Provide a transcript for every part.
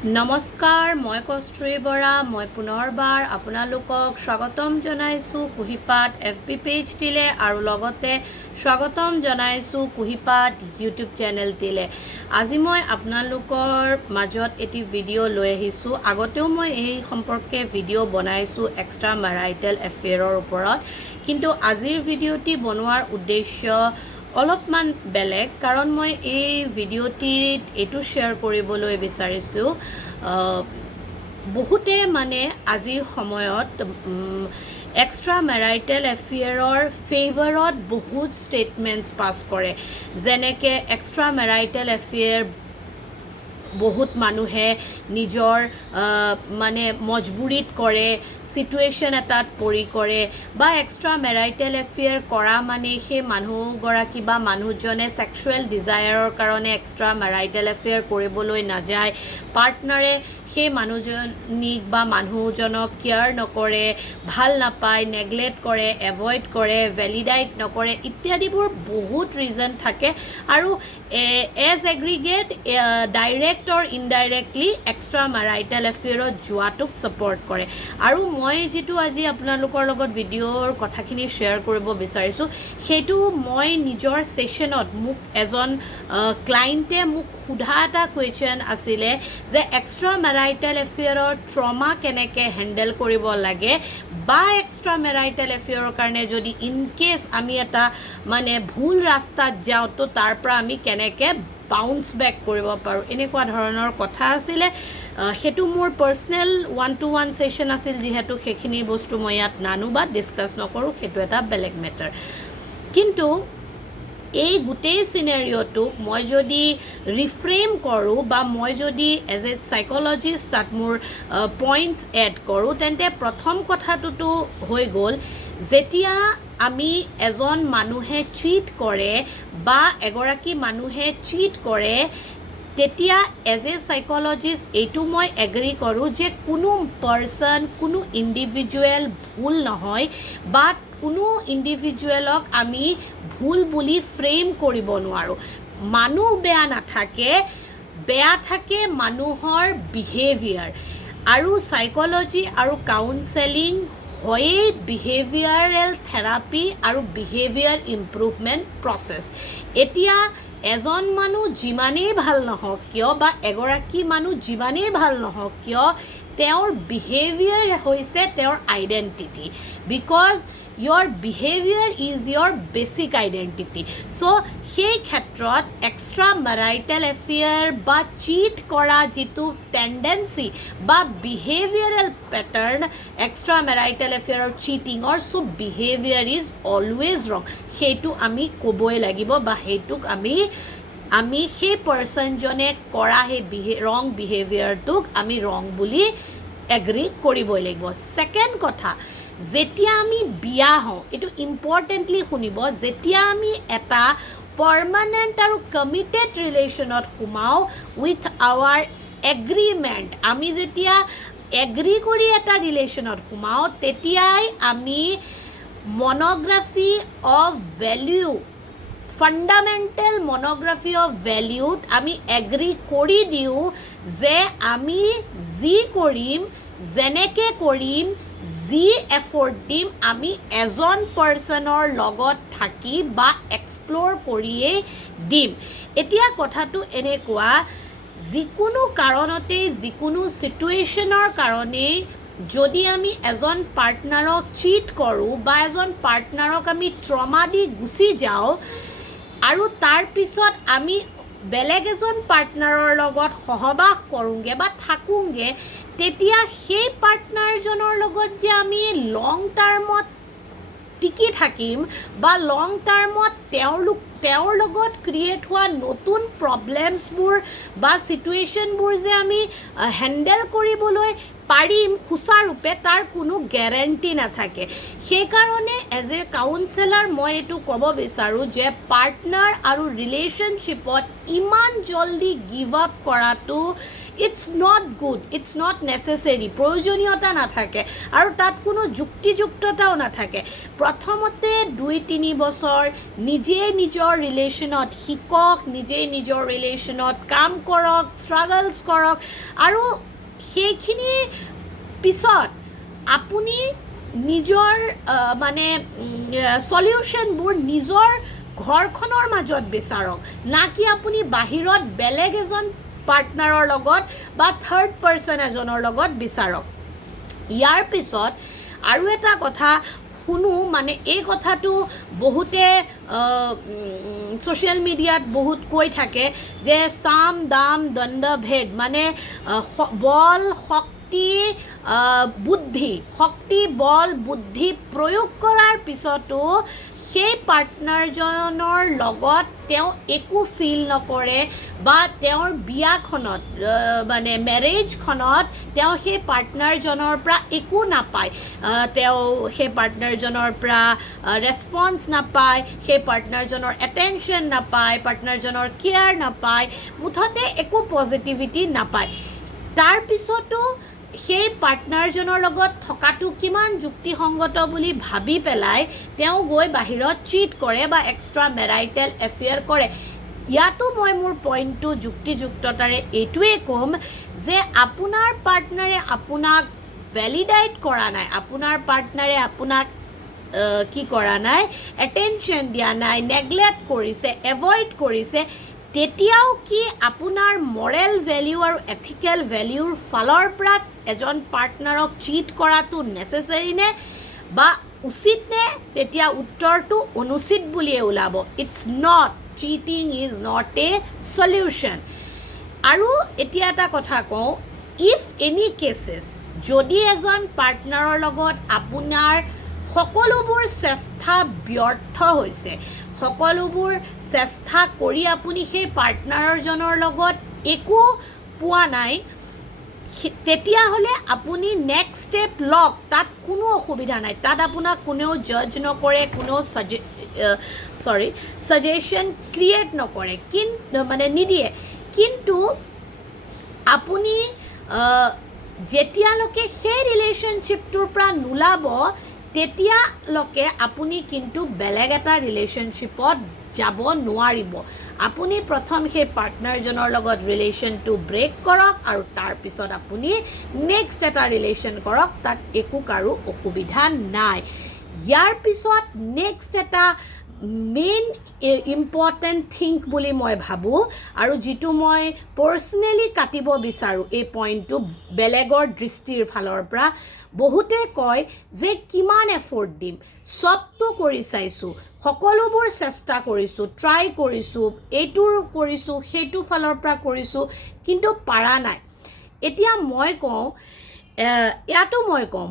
নমস্কাৰ, মই কস্তুৰী বৰা। মই পুনৰবাৰ আপোনালোকক স্বাগতম জনাইছোঁ কুহিপাত FB পেজটিলে আৰু লগতে স্বাগতম জনাইছোঁ কুহিপাত ইউটিউব চেনেলটিলে। আজি মই আপোনালোকৰ মাজত এটি ভিডিঅ' লৈ আহিছোঁ। আগতেও মই এই সম্পৰ্কে ভিডিঅ' বনাইছোঁ এক্সট্ৰা মেৰাইটেল এফেয়াৰৰ ওপৰত, কিন্তু আজিৰ ভিডিঅ'টি বনোৱাৰ উদ্দেশ্য অলপমান বেলেগ, কাৰণ মই এই ভিডিঅ'টিত এইটো শ্বেয়াৰ কৰিবলৈ বিচাৰিছোঁ। বহুতে মানে আজিৰ সময়ত এক্সট্ৰা মেৰাইটেল এফেয়াৰৰ ফেভাৰত বহুত ষ্টেটমেণ্টছ পাছ কৰে, যেনেকৈ এক্সট্ৰা মেৰাইটেল এফেয়াৰ বহুত মানুহে নিজৰ মানে মজবুৰিত কৰে, চিটুৱেশ্যন এটাত পৰি কৰে, বা এক্সট্ৰা মেৰাইটেল এফেয়াৰ কৰা মানে সেই মানুহগৰাকী বা মানুহজনে ছেক্সুৱেল ডিজায়াৰৰ কাৰণে এক্সট্ৰা মেৰাইটেল এফেয়াৰ কৰিবলৈ নাযায়, পাৰ্টনাৰে সেই মানুহজনীক বা মানুহজনক কেয়াৰ নকৰে, ভাল নাপায়, নেগলেক্ট কৰে, এভইড কৰে, ভেলিডাইট নকৰে ইত্যাদিবোৰ বহুত ৰিজন থাকে। আৰু এজ এগ্ৰিগেট ডাইৰেক্ট অৰ ইনডাইৰেক্টলি এক্সট্ৰা মেৰাইটেল এফেয়াৰত যোৱাটোক ছাপৰ্ট কৰে। আৰু মই যিটো আজি আপোনালোকৰ লগত ভিডিঅ'ৰ কথাখিনি শ্বেয়াৰ কৰিব বিচাৰিছোঁ, সেইটো মই নিজৰ ছেশ্যনত মোক এজন ক্লাইণ্টে মোক সোধা এটা কুৱেশ্যন আছিলে যে এক্সট্ৰা মেৰাইটেল এফেয়াৰৰ ট্ৰমা কেনেকৈ হেণ্ডেল কৰিব লাগে, বা এক্সট্ৰা মেৰাইটেল এফেয়াৰৰ কাৰণে যদি ইনকেছ আমি এটা মানে ভুল ৰাস্তাত যাওঁ তো তাৰ পৰা আমি কেনেকৈ বাউন্স বেক কৰিব পাৰোঁ, এনেকুৱা ধৰণৰ কথা আছিলে। সেইটো মোৰ পাৰ্চনেল 1-to-1 ছেশ্যন আছিল, যিহেতু সেইখিনি বস্তু মই ইয়াত নানো বা ডিছকাছ নকৰোঁ, সেইটো এটা বেলেগ মেটাৰ। কিন্তু এই গোটেই চিনেৰিঅ'টোক মই যদি ৰিফ্ৰেম কৰোঁ বা মই যদি এজ এ চাইক'লজিষ্ট তাত মোৰ পইণ্টছ এড কৰোঁ, তেন্তে প্ৰথম কথাটোতো হৈ গ'ল, যেতিয়া আমি এজন মানুহে চিট কৰে বা এগৰাকী মানুহে চিট কৰে, তেতিয়া এজ এ চাইক'লজিষ্ট এইটো মই এগ্ৰী কৰোঁ যে কোনো পাৰ্চন, কোনো ইণ্ডিভিজুৱেল ভুল নহয়, বা কোনো ইণ্ডিভিজুৱেলক আমি ভুল বুলি ফ্ৰেম কৰিব নোৱাৰোঁ। মানুহ বেয়া নাথাকে, বেয়া থাকে মানুহৰ বিহেভিয়াৰ। আৰু চাইক'লজি আৰু কাউন্সেলিং হয়েই বিহেভিয়াৰেল থেৰাপি আৰু বিহেভিয়াৰ ইম্প্ৰুভমেণ্ট প্ৰচেছ। এতিয়া এজন মানুহ যিমানেই ভাল নহওক কিয় বা এগৰাকী মানুহ যিমানেই ভাল নহওক কিয়, তেওঁৰ বিহেভিয়াৰ হৈছে তেওঁৰ identity, because your behavior is your basic identity. So সেই ক্ষেত্ৰত এক্সট্ৰা মেৰাইটেল এফেয়াৰ বা চিট কৰা যিটো টেণ্ডেঞ্চি বা বিহেভিয়াৰেল পেটাৰ্ণ এক্সট্ৰা মেৰাইটেল এফেয়াৰৰ চিটিঙৰ, so' behaviour is always wrong, সেইটো আমি ক'বই লাগিব, বা সেইটোক আমি সেই পাৰ্চনজনে কৰা সেই ৰং বিহেভিয়াৰটোক আমি ৰং বুলি এগ্ৰী কৰিবই লাগিব। ছেকেণ্ড কথা, যেতিয়া আমি বিয়া হওঁ, এইটো ইম্পৰ্টেণ্টলি শুনিব, যেতিয়া আমি এটা পাৰ্মানেণ্ট আৰু কমিটেড ৰিলেশ্যনত সোমাওঁ উইথ আৱাৰ এগ্ৰিমেণ্ট, আমি যেতিয়া এগ্ৰি কৰি এটা ৰিলেশ্যনত সোমাওঁ, তেতিয়াই আমি মন'গ্ৰাফি অফ ভেলিউ, ফাণ্ডামেণ্টেল মন'গ্ৰাফি অফ ভেলিউত আমি এগ্ৰি কৰি দিওঁ যে আমি যি কৰিম, যেনেকৈ কৰিম, যি এফৰ্ট দিম, আমি এজন পাৰ্চনৰ লগত থাকি বা এক্সপ্ল'ৰ কৰিয়েই দিম। এতিয়া কথাটো এনেকুৱা, যিকোনো কাৰণতেই, যিকোনো চিটুৱেশ্যনৰ কাৰণেই যদি আমি এজন পাৰ্টনাৰক চিট কৰোঁ বা এজন পাৰ্টনাৰক আমি ট্ৰমা দি গুচি যাওঁ, আৰু তাৰপিছত আমি বেলেগ এজন পাৰ্টনাৰৰ লগত সহবাস কৰোঁগৈ বা থাকোঁগৈ, তেতিয়া সেই পাৰ্টনাৰজনৰ লগত যে আমি লং টাৰ্মত টিকি থাকিম বা লং টাৰ্মত তেওঁৰ লগত ক্ৰিয়েট হোৱা নতুন প্ৰব্লেমছবোৰ বা চিটুৱেশ্যনবোৰ যে আমি হেণ্ডেল কৰিবলৈ পাৰিম সুচাৰুৰূপে, তাৰ কোনো গেৰেণ্টি নাথাকে। সেইকাৰণে এজ এ কাউন্সেলাৰ মই এইটো ক'ব বিচাৰোঁ যে পাৰ্টনাৰ আৰু ৰিলেশ্যনশ্বিপত ইমান জল্দি গিভ আপ কৰাটো it's not good, it's not necessary, প্ৰয়োজনীয়তা নাথাকে আৰু তাত কোনো যুক্তিযুক্ততাও নাথাকে। প্ৰথমতে 2-3 বছৰ নিজেই নিজৰ ৰিলেশ্যনত শিকক, নিজেই নিজৰ ৰিলেশ্যনত কাম কৰক, ষ্ট্ৰাগলছ কৰক, আৰু সেইখিনি পিছত আপুনি নিজৰ মানে সলিউশ্যনবোৰ নিজৰ ঘৰখনৰ মাজত বিচাৰক, না কি আপুনি বাহিৰত বেলেগ এজন পাৰ্টনাৰৰ লগত বা থাৰ্ড পাৰ্চন এজনৰ লগত বিচাৰক। ইয়াৰ পিছত আৰু এটা কথা শুনো, মানে এই কথাটো বহুতে ছ'চিয়েল মিডিয়াত বহুত কৈ থাকে যে সাম দাম দণ্ড ভেদ, মানে বল শক্তি বল বুদ্ধি প্ৰয়োগ কৰাৰ পিছতো সেই পাৰ্টনাৰজনৰ লগত তেওঁ একো ফিল নকৰে বা তেওঁৰ বিয়াখনত মানে মেৰেজখনত তেওঁ সেই পাৰ্টনাৰজনৰ পৰা একো নাপায়, তেওঁ সেই পাৰ্টনাৰজনৰ পৰা ৰেছপন্স নাপায়, সেই পাৰ্টনাৰজনৰ এটেনশ্যন নাপায়, পাৰ্টনাৰজনৰ কেয়াৰ নাপায়, মুঠতে একো পজিটিভিটি নাপায়। তাৰপিছতো সেই পাৰ্টনাৰজনৰ লগত থকাটো কিমান যুক্তিসংগত বুলি ভাবি পেলাই তেওঁ গৈ বাহিৰত চিট কৰে বা এক্সট্ৰা মেৰাইটেল এফেয়াৰ কৰে। ইয়াতো মই মোৰ পইণ্টটো যুক্তিযুক্ততাৰে এইটোৱে ক'ম যে আপোনাৰ পাৰ্টনাৰে আপোনাক ভেলিডেট কৰা নাই, আপোনাৰ পাৰ্টনাৰে আপোনাক কি কৰা নাই, এটেনশ্যন দিয়া নাই, নেগলেক্ট কৰিছে, এভইড কৰিছে, তেতিয়াও কি আপোনাৰ মৰেল ভেলিউ আৰু এথিকেল ভেলিউৰ ফালৰ পৰা এজন পাৰ্টনাৰক চিট কৰাটো নেচেচেৰী নে বা উচিত নে? তেতিয়া উত্তৰটো অনুচিত বুলিয়ে ওলাব। It's not, cheating is not a solution. আৰু এতিয়া এটা কথা কওঁ, ইফ এনি কেছেছ যদি এজন পাৰ্টনাৰৰ লগত আপোনাৰ সকলোবোৰ চেষ্টা ব্যৰ্থ হৈছে, সকলোবোৰ চেষ্টা কৰি আপুনি সেই পাৰ্টনাৰজনৰ লগত একো পোৱা নাই, তেতিয়াহ'লে আপুনি নেক্সট ষ্টেপ লওক, তাত কোনো অসুবিধা নাই, তাত আপোনাক কোনেও জাজ নকৰে, কোনেও ছাজেশ্যন ক্ৰিয়েট নকৰে, মানে নিদিয়ে। কিন্তু আপুনি যেতিয়ালৈকে সেই ৰিলেশ্যনশ্বিপটোৰ পৰা নোলাব তেতিয়ালৈকে আপুনি কিন্তু বেলেগ এটা ৰিলেশ্যনশ্বিপত যাব নোৱাৰিব। আপুনি প্ৰথম সেই পাৰ্টনাৰজনৰ লগত ৰিলেশ্যনটো ব্ৰেক কৰক আৰু তাৰপিছত আপুনি নেক্সট এটা ৰিলেশ্যন কৰক, তাত একো কাৰো অসুবিধা নাই। ইয়াৰ পিছত নেক্সট এটা মেইন ইম্পৰ্টেণ্ট থিংক বুলি মই ভাবোঁ আৰু যিটো মই পাৰ্চনেলি কাটিব বিচাৰোঁ এই পইণ্টটো বেলেগৰ দৃষ্টিৰ ফালৰ পৰা, বহুতে কয় যে কিমান এফৰ্ট দিম, চবটো কৰি চাইছোঁ, সকলোবোৰ চেষ্টা কৰিছোঁ, ট্ৰাই কৰিছোঁ, এইটোৰ কৰিছোঁ, সেইটো ফালৰ পৰা কৰিছোঁ, কিন্তু পাৰা নাই। এতিয়া মই কওঁ,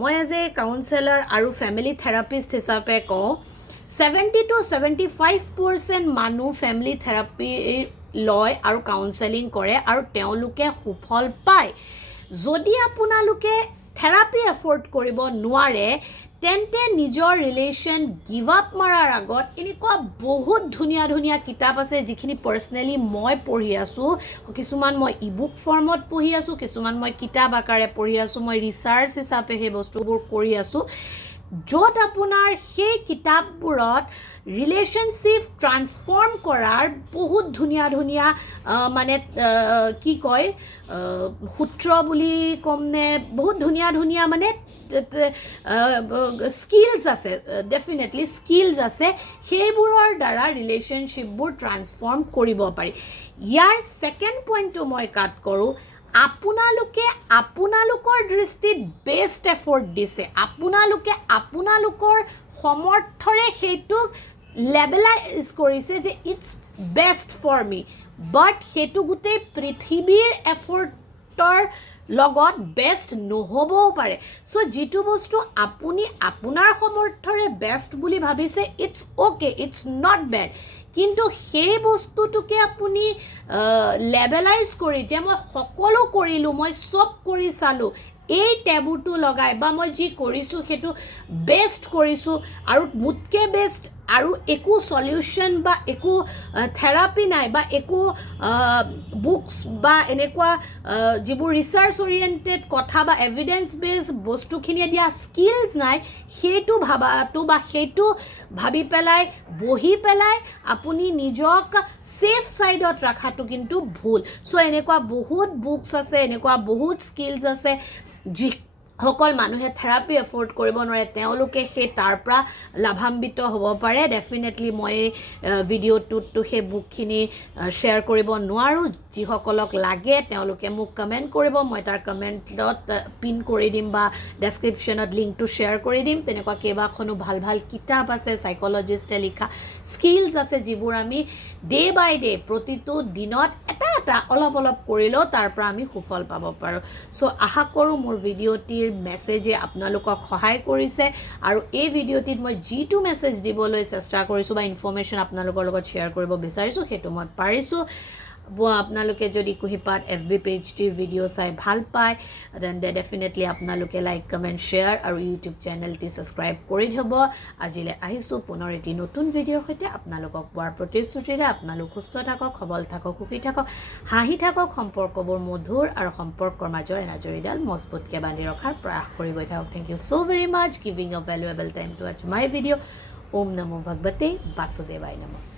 মই এজ এ কাউন্সেলাৰ আৰু ফেমিলি থেৰাপিষ্ট হিচাপে কওঁ, 70-75% মানুহ ফেমিলি থেৰাপি লয় আৰু কাউন্সেলিং কৰে আৰু তেওঁলোকে সুফল পায়। যদি আপোনালোকে থেৰাপি এফৰ্ড কৰিব নোৱাৰে তেন্তে নিজৰ ৰিলেশ্যন গিভ আপ মাৰাৰ আগত এনেকুৱা বহুত ধুনীয়া ধুনীয়া কিতাপ আছে যিখিনি পাৰ্চনেলি মই পঢ়ি আছোঁ, কিছুমান মই ইবুক ফৰ্মত পঢ়ি আছোঁ, কিছুমান মই কিতাপ আকাৰে পঢ়ি আছোঁ, মই ৰিচাৰ্চ হিচাপে সেই বস্তুবোৰ কৰি আছোঁ, য'ত আপোনাৰ সেই কিতাপবোৰত ৰিলেশ্যনশ্বিপ ট্ৰান্সফৰ্ম কৰাৰ বহুত ধুনীয়া ধুনীয়া মানে কি কয় সূত্ৰ বুলি ক'মনে, বহুত ধুনীয়া ধুনীয়া মানে স্কিলছ আছে, ডেফিনেটলি স্কিলছ আছে, সেইবোৰৰ দ্বাৰা ৰিলেশ্যনশ্বিপবোৰ ট্ৰান্সফৰ্ম কৰিব পাৰি। ইয়াৰ ছেকেণ্ড পইণ্টটো মই কাট কৰোঁ, আপোনালোকে আপোনালোকৰ দৃষ্টিত বেষ্ট এফৰ্ট দিছে, আপোনালোকে আপোনালোকৰ সমৰ্থৰে সেইটোক লেবেলাইজ কৰিছে যে ইটছ বেষ্ট ফৰ মি, বাট সেইটো গোটেই পৃথিৱীৰ এফৰ্টৰ লগত বেষ্ট নহ'বও পাৰে। চ' যিটো বস্তু আপুনি আপোনাৰ সমৰ্থৰে বেষ্ট বুলি ভাবিছে, it's okay, it's not bad, কিন্তু সেই বস্তুটোকে আপুনি লেবেলাইজ কৰি যে মই সকলো কৰিলোঁ, মই চব কৰি চালোঁ, এই টেবুটো লগাই বা মই যি কৰিছোঁ সেইটো বেষ্ট কৰিছোঁ আৰু মোতকৈ বেষ্ট আৰু একো সলিউশন বা একো থেৰাপি নাই বা একো বুকছ বা এনেকুৱা যিবোৰ ৰিচাৰ্চ অৰিয়েণ্টেড কথা বা এভিডেন্স বেছ বস্তুখিনিয়ে দিয়া স্কিলছ নাই, সেইটো ভাবাটো বা সেইটো ভাবি পেলাই বহি পেলাই আপুনি নিজক ছেফ ছাইডত ৰখাটো কিন্তু ভুল। চ' এনেকুৱা বহুত বুকছ আছে, এনেকুৱা বহুত স্কিলছ আছে যিসকল মানুহে থেৰাপি এফৰ্ড কৰিব নোৱাৰে, তেওঁলোকে সেই তাৰ পৰা লাভান্বিত হ'ব পাৰে। ডেফিনেটলি মই ভিডিঅ'টোততো সেই বুকখিনি শ্বেয়াৰ কৰিব নোৱাৰোঁ। যিসকলক লাগে তেওঁলোকে মোক কমেণ্ট কৰিব, মই তাৰ কমেণ্টত পিন কৰি দিম বা ডেছক্ৰিপশ্যনত লিংকটো শ্বেয়াৰ কৰি দিম। তেনেকুৱা কেইবাখনো ভাল ভাল কিতাপ আছে, চাইক'লজিষ্টে লিখা স্কিলছ আছে, যিবোৰ আমি ডে বাই ডে প্ৰতিটো দিনত এটা এটা অলপ অলপ কৰিলেও তাৰ পৰা আমি সুফল পাব পাৰোঁ। চ' আশা কৰোঁ মোৰ ভিডিঅ'টিৰ মেছেজে আপোনালোকক সহায় কৰিছে, আৰু এই ভিডিঅ'টিত মই যিটো মেছেজ দিবলৈ চেষ্টা কৰিছোঁ বা ইনফৰ্মেশ্যন আপোনালোকৰ লগত শ্বেয়াৰ কৰিব বিচাৰিছোঁ সেইটো মই পাৰিছোঁ। আপোনালোকে যদি কুঁহিপাত FB পেজটিৰ ভিডিঅ' চাই ভাল পায় তেন্তে ডেফিনেটলি আপোনালোকে লাইক কমেণ্ট শ্বেয়াৰ আৰু ইউটিউব চেনেলটি ছাবস্ক্ৰাইব কৰি থ'ব। আজিলৈ আহিছোঁ পুনৰ এটি নতুন ভিডিঅ'ৰ সৈতে। আপোনালোকক পোৱাৰ প্ৰতিশ্ৰুতিৰে আপোনালোক সুস্থ থাকক, সবল থাকক, সুখী থাকক, হাঁহি থাকক, সম্পৰ্কবোৰ মধুৰ আৰু সম্পৰ্কৰ মাজৰ এনাজৰীডাল মজবুতকৈ বান্ধি ৰখাৰ প্ৰয়াস কৰি গৈ থাকক। Thank you so' very much giving a valuable time to watch my video'. ওম নমো ভগৱতে বাসুদেৱায় নমঃ।